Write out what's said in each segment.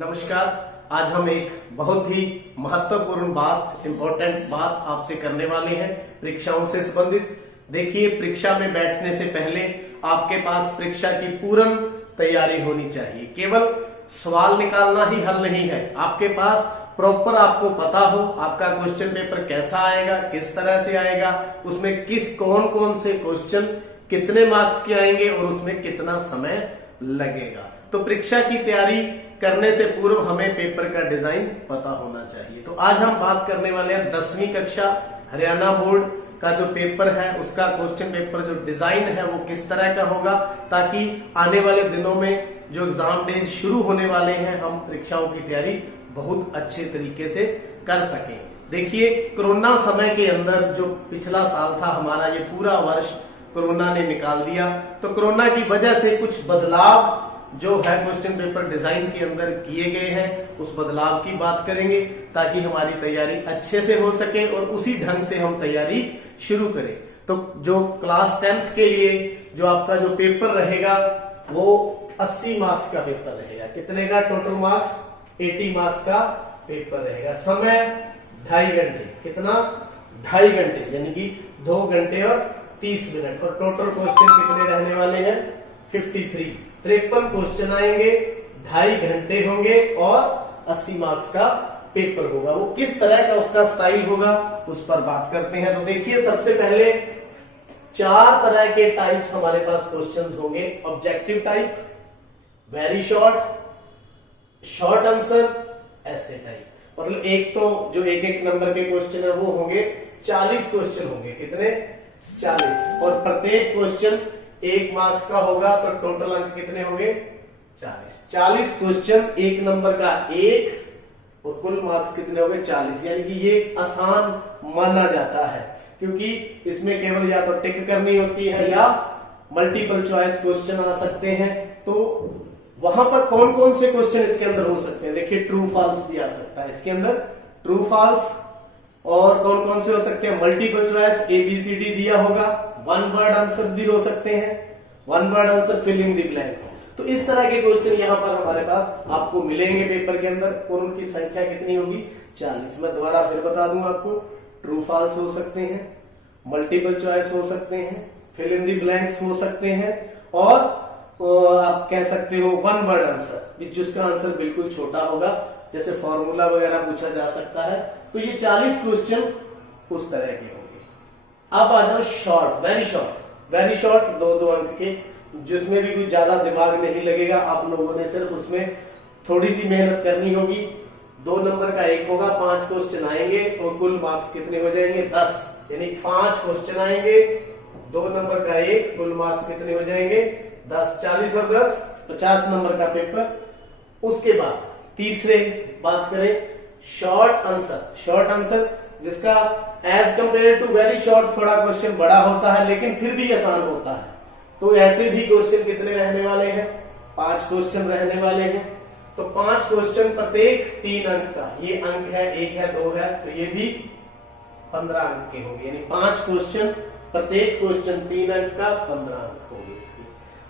नमस्कार। आज हम एक बहुत ही महत्वपूर्ण बात, इंपॉर्टेंट बात आपसे करने वाले हैं परीक्षाओं से संबंधित। देखिए, परीक्षा में बैठने से पहले आपके पास परीक्षा की पूर्ण तैयारी होनी चाहिए। केवल सवाल निकालना ही हल नहीं है। आपके पास प्रॉपर आपको पता हो आपका क्वेश्चन पेपर कैसा आएगा, किस तरह से आएगा, उसमें कौन कौन से क्वेश्चन कितने मार्क्स के आएंगे और उसमें कितना समय लगेगा। तो परीक्षा की तैयारी करने से पूर्व हमें पेपर का डिजाइन पता होना चाहिए। तो आज हम बात करने वाले हैं 10वीं कक्षा हरियाणा बोर्ड का जो पेपर है उसका क्वेश्चन पेपर जो डिजाइन है वो किस तरह का होगा, ताकि आने वाले दिनों में जो एग्जाम डेज शुरू होने वाले हैं हम परीक्षाओं की तैयारी बहुत अच्छे तरीके से कर सकें। देखिए, कोरोना समय के अंदर जो पिछला साल था हमारा, ये पूरा वर्ष कोरोना ने निकाल दिया। तो कोरोना की वजह से कुछ बदलाव जो है क्वेश्चन पेपर डिजाइन के अंदर किए गए हैं, उस बदलाव की बात करेंगे ताकि हमारी तैयारी अच्छे से हो सके और उसी ढंग से हम तैयारी शुरू करें। तो जो क्लास 10th के लिए जो आपका जो पेपर रहेगा वो 80 मार्क्स का पेपर रहेगा। कितने का टोटल मार्क्स? 80 मार्क्स का पेपर रहेगा। समय 2.5 घंटे। कितना? 2.5 घंटे, यानी कि 2 घंटे और 30 मिनट। और टोटल क्वेश्चन कितने रहने वाले हैं? 53 क्वेश्चन आएंगे, 2.5 घंटे होंगे और 80 मार्क्स का पेपर होगा। वो किस तरह का उसका स्टाइल होगा उस पर बात करते हैं। तो देखिए, सबसे पहले 4 तरह के टाइप्स हमारे पास क्वेश्चंस होंगे। Objective type, very short, short answer, ऐसे टाइप। मतलब एक तो जो एक नंबर के क्वेश्चन है वो होंगे 40 क्वेश्चन होंगे। कितने? 40। और प्रत्येक क्वेश्चन 1 मार्क्स का होगा तो टोटल अंक कितने होंगे? 40 क्वेश्चन, 1 नंबर का 1 और कुल मार्क्स कितने होंगे? 40। यानी कि ये आसान माना जाता है क्योंकि इसमें केवल या तो टिक करनी होती है या मल्टीपल चॉइस क्वेश्चन आ सकते हैं। तो वहां पर कौन कौन से क्वेश्चन इसके अंदर हो सकते हैं? देखिए, ट्रू फॉल्स भी आ सकता है इसके अंदर, ट्रू फॉल्स। और कौन कौन से हो सकते हैं? मल्टीपल चॉइस, ABCD दिया होगा। 1 वर्ड आंसर भी हो सकते हैं, 1 word answer, filling the blanks. तो इस तरह के क्वेश्चन यहाँ पर हमारे पास आपको मिलेंगे पेपर के अंदर। और उनकी संख्या कितनी होगी? 40। मैं दोबारा फिर बता दूं आपको, ट्रू फॉल्स हो सकते हैं, मल्टीपल चॉइस हो सकते हैं, फिल इन द ब्लैंक्स हो सकते हैं, और आप कह सकते हो 1 वर्ड आंसर, जिसका आंसर बिल्कुल छोटा होगा, जैसे फॉर्मूला वगैरह पूछा जा सकता है। तो ये 40 क्वेश्चन उस तरह के होंगे। अब आ जाओ short, very short. Very short 2-2 अंक के, जिसमें भी कुछ ज्यादा दिमाग नहीं लगेगा। आप लोगों ने सिर्फ उसमें थोड़ी सी मेहनत करनी होगी। 2 नंबर का 1 होगा, 5 क्वेश्चन आएंगे और कुल मार्क्स कितने हो जाएंगे? 10। यानी 5 क्वेश्चन आएंगे, 2 नंबर का 1, कुल मार्क्स कितने हो जाएंगे? 10। 40 और 10 50 नंबर का पेपर। उसके बाद तीसरे बात करें शॉर्ट आंसर। शॉर्ट आंसर जिसका as compare to very short थोड़ा क्वेश्चन बड़ा होता है लेकिन फिर भी आसान होता है। तो ऐसे भी क्वेश्चन कितने रहने वाले हैं? 5 क्वेश्चन रहने वाले हैं। तो 5 क्वेश्चन, प्रत्येक 3 अंक का। ये अंक है, 1 है, 2 है, तो ये भी 15 अंक के होंगे। यानी 5 क्वेश्चन, प्रत्येक क्वेश्चन 3 अंक का, 15 अंक होंगे इसके।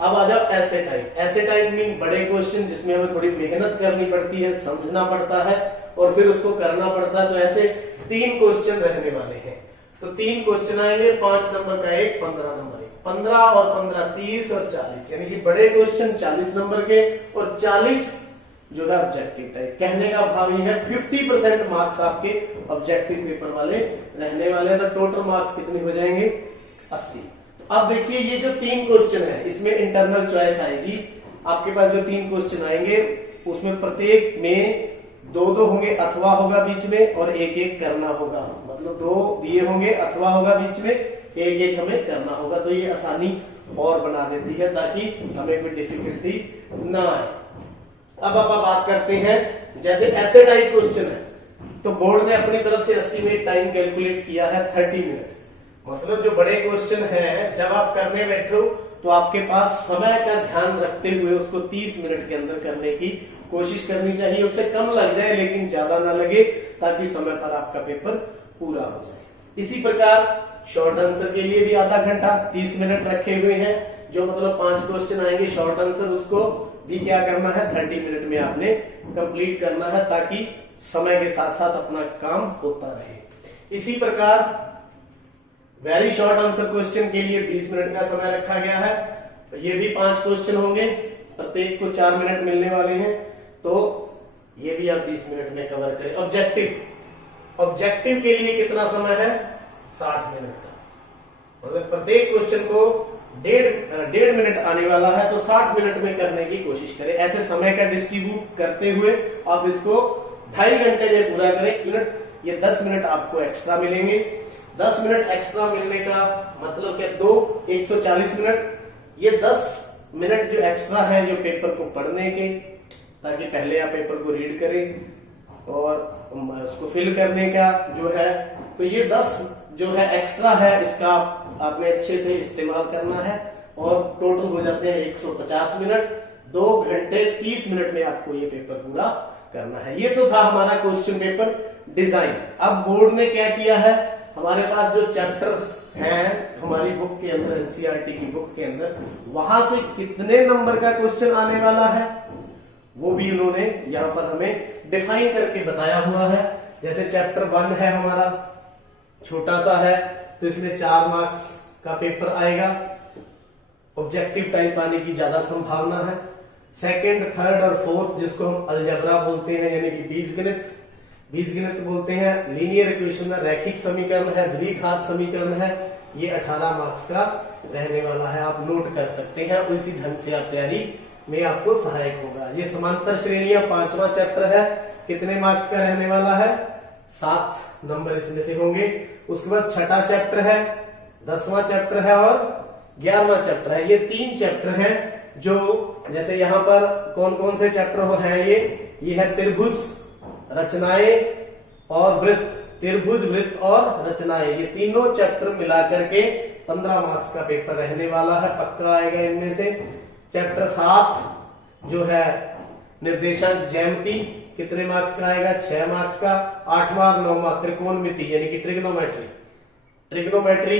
अब आ जाओ ऐसे टाइप। ऐसे टाइप मीन बड़े क्वेश्चन जिसमें हमें थोड़ी मेहनत करनी पड़ती है, समझना पड़ता है और फिर उसको करना पड़ता है। तो ऐसे 3 क्वेश्चन रहने वाले हैं। तो 3 क्वेश्चन आएंगे, 5 नंबर का 1, 15 नंबर 1। 15 और 15 30 और 40, यानी कि बड़े क्वेश्चन 40 नंबर के और 40 जो है ऑब्जेक्टिव टाइप। कहने का भाव ये है 50% मार्क्स आपके ऑब्जेक्टिव पेपर वाले रहने वाले हैं। तो टोटल मार्क्स कितने हो जाएंगे? 80। तो अब देखिए, ये जो 3 क्वेश्चन है इसमें इंटरनल चॉइस आएगी। आपके पास जो 3 क्वेश्चन आएंगे उसमें प्रत्येक में 2-2 होंगे, अथवा होगा बीच में, और 1-1 करना होगा। मतलब 2 दिए होंगे, अथवा होगा बीच में, 1-1 हमें करना होगा। तो ये आसानी और बना देती है ताकि हमें कोई डिफिकल्टी ना आए। अब आप बात करते हैं, जैसे ऐसे टाइप क्वेश्चन है तो बोर्ड ने अपनी तरफ से एस्टिमेट टाइम कैलकुलेट किया है 30 मिनट। मतलब जो बड़े क्वेश्चन है जब आप करने बैठो तो आपके पास समय का ध्यान रखते हुए उसको 30 मिनट के अंदर करने की कोशिश करनी चाहिए। उससे कम लग जाए लेकिन ज्यादा ना लगे, ताकि समय पर आपका पेपर पूरा हो जाए। इसी प्रकार शॉर्ट आंसर के लिए भी आधा घंटा 30 मिनट रखे हुए हैं, जो मतलब 5 क्वेश्चन आएंगे शॉर्ट आंसर, उसको भी क्या करना है 30 मिनट में आपने कंप्लीट करना है, ताकि समय के साथ साथ अपना काम होता रहे। इसी प्रकार वेरी शॉर्ट आंसर क्वेश्चन के लिए 20 मिनट का समय रखा गया है। ये भी 5 क्वेश्चन होंगे, प्रत्येक को 4 मिनट मिलने वाले हैं, तो ये भी आप 20 मिनट में कवर करें। ऑब्जेक्टिव के लिए कितना समय है 60 मिनट का, मतलब प्रत्येक क्वेश्चन को डेढ़ मिनट आने वाला है, तो 60 मिनट में करने की कोशिश करें। ऐसे समय का डिस्ट्रीब्यूट करते हुए आप इसको 2.5 घंटे में पूरा करें। ये 10 मिनट आपको एक्स्ट्रा मिलेंगे। 10 मिनट एक्स्ट्रा मिलने का मतलब क्या, 140 मिनट। ये 10 मिनट जो एक्स्ट्रा है जो पेपर को पढ़ने के, ताकि पहले आप पेपर को रीड करें और उसको फिल करने का जो है, तो ये 10 जो है एक्स्ट्रा है, इसका आपने अच्छे से इस्तेमाल करना है, और टोटल हो जाते हैं 150 मिनट। 2 घंटे 30 मिनट में आपको ये पेपर पूरा करना है। ये तो था हमारा क्वेश्चन पेपर डिजाइन। अब बोर्ड ने क्या किया है, हमारे पास जो चैप्टर है हमारी बुक के अंदर, एनसीईआरटी की बुक के अंदर, वहां से कितने नंबर का क्वेश्चन आने वाला है वो भी उन्होंने यहां पर हमें डिफाइन करके बताया हुआ है। जैसे चैप्टर 1 है हमारा, छोटा सा है, तो इसमें 4 मार्क्स का पेपर आएगा, ऑब्जेक्टिव टाइप आने की ज्यादा संभावना है। सेकंड, थर्ड और फोर्थ, जिसको हम अलजेब्रा बोलते हैं, यानी कि बीजगणित बोलते हैं, लीनियर इक्वेशन है, रैखिक समीकरण है, द्विघात समीकरण है, ये 18 मार्क्स का रहने वाला है। आप नोट कर सकते हैं, उसी ढंग से आप तैयारी में आपको सहायक होगा। ये समांतर श्रेणियां 5वां चैप्टर है, कितने मार्क्स का रहने वाला है, 7 नंबर इसमें से होंगे। उसके बाद 6ठा चैप्टर है, 10वां चैप्टर है और 11वां चैप्टर है। ये 3 चैप्टर हैं, जो जैसे यहाँ पर कौन कौन से चैप्टर हैं, ये है त्रिभुज, रचनाएं और वृत्त। त्रिभुज, वृत्त और रचनाएं, ये तीनों चैप्टर मिलाकर के 15 मार्क्स का पेपर रहने वाला है, पक्का आएगा इनमें से। चैप्टर 7 जो है निर्देशांक ज्यामिति, कितने मार्क्स का आएगा, 6 मार्क्स का। 8वां और 9वां त्रिकोणमिति यानी कि ट्रिग्नोमेट्री,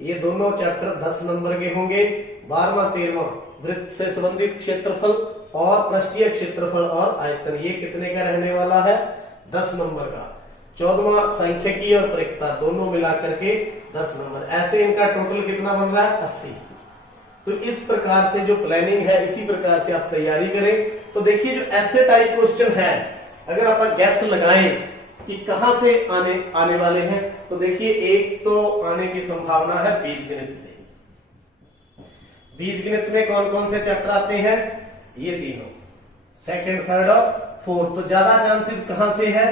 ये दोनों चैप्टर 10 नंबर के होंगे। 12वां 13वां वृत्त से संबंधित क्षेत्रफल और पृष्ठीय क्षेत्रफल और आयतन, ये कितने का रहने वाला है, 10 नंबर का। 14वां सांख्यिकी और परीक्षा, दोनों मिलाकर के 10 नंबर। ऐसे इनका टोटल कितना बन रहा है, 80। तो इस प्रकार से जो प्लानिंग है, इसी प्रकार से आप तैयारी करें। तो देखिए, जो ऐसे टाइप क्वेश्चन है, अगर आप गैस लगाएं कि कहां से आने वाले हैं, तो देखिए एक तो आने की संभावना है बीजगणित से। बीजगणित में कौन कौन से चैप्टर आते हैं, ये तीनों, सेकंड, थर्ड और फोर्थ। तो ज्यादा चांसेस कहां से है,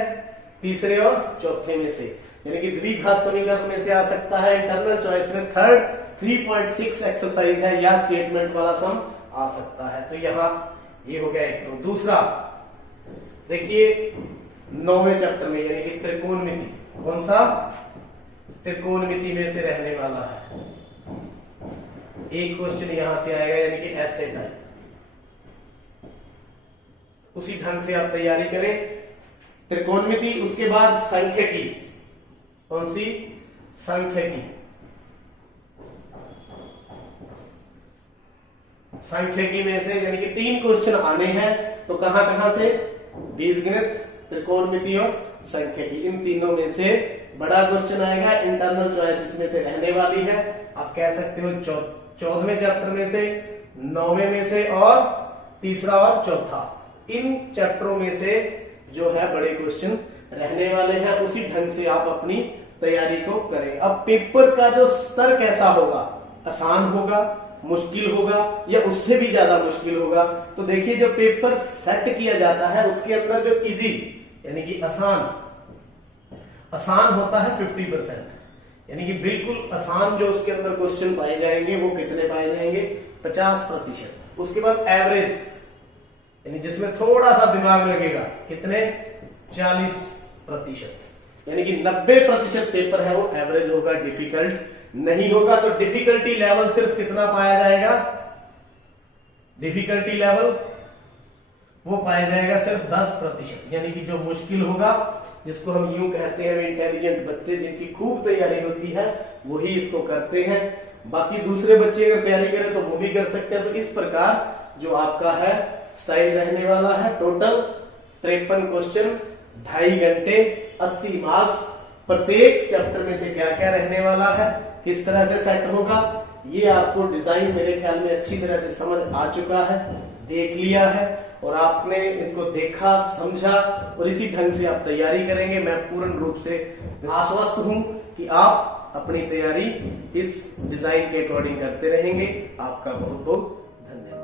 तीसरे और चौथे में से, यानी कि द्विघात समीकरण में से आ सकता है। इंटरनल चॉइस में थर्ड 3.6 एक्सरसाइज है, या स्टेटमेंट वाला सम आ सकता है। तो यहां ये हो गया एक। तो दूसरा देखिए 9वें चैप्टर में, यानी कि त्रिकोणमिति, कौन सा, त्रिकोणमिति में से रहने वाला है एक क्वेश्चन, यहां से आएगा, यानी कि ऐसे टाइप। उसी ढंग से आप तैयारी करें, त्रिकोणमिति। उसके बाद सांख्यिकी, कौन सी, सांख्यिकी। सांख्यिकी में से यानी कि 3 क्वेश्चन आने हैं, तो कहां कहां से, बीजगणित, त्रिकोणमिति और सांख्यिकी, इन तीनों में से बड़ा क्वेश्चन आएगा। इंटरनल चॉइस इसमें से रहने वाली है, आप कह सकते हो 14वें चैप्टर में से, 9वें में से और तीसरा और चौथा, इन चैप्टरों में से जो है बड़े क्वेश्चन रहने वाले हैं। उसी ढंग से आप अपनी तैयारी को करें। अब पेपर का जो स्तर कैसा होगा, आसान होगा, मुश्किल होगा, या उससे भी ज्यादा मुश्किल होगा। तो देखिए, जो पेपर सेट किया जाता है उसके अंदर जो इजी यानी कि आसान होता है 50%, यानी कि बिल्कुल आसान जो उसके अंदर क्वेश्चन पाए जाएंगे वो कितने पाए जाएंगे, 50%। उसके बाद एवरेज यानी जिसमें थोड़ा सा दिमाग लगेगा, कितने, 40%, यानी कि 90% पेपर है वो एवरेज होगा, डिफिकल्ट नहीं होगा। तो डिफिकल्टी लेवल सिर्फ कितना पाया जाएगा, डिफिकल्टी लेवल वो पाया जाएगा सिर्फ 10%, यानी कि जो मुश्किल होगा जिसको हम यूं कहते हैं इंटेलिजेंट बच्चे जिनकी खूब तैयारी होती है वही इसको करते हैं। बाकी दूसरे बच्चे अगर तैयारी करें तो वो भी कर सकते हैं। तो इस प्रकार जो आपका है स्टाइल रहने वाला है, टोटल 53 क्वेश्चन, 2.5 घंटे, 80 मार्क्स। प्रत्येक चैप्टर में से क्या क्या रहने वाला है, किस तरह से सेट होगा, ये आपको डिजाइन मेरे ख्याल में अच्छी तरह से समझ आ चुका है, देख लिया है और आपने इसको देखा, समझा और इसी ढंग से आप तैयारी करेंगे। मैं पूर्ण रूप से आश्वस्त हूं कि आप अपनी तैयारी इस डिजाइन के अकॉर्डिंग करते रहेंगे। आपका बहुत बहुत धन्यवाद।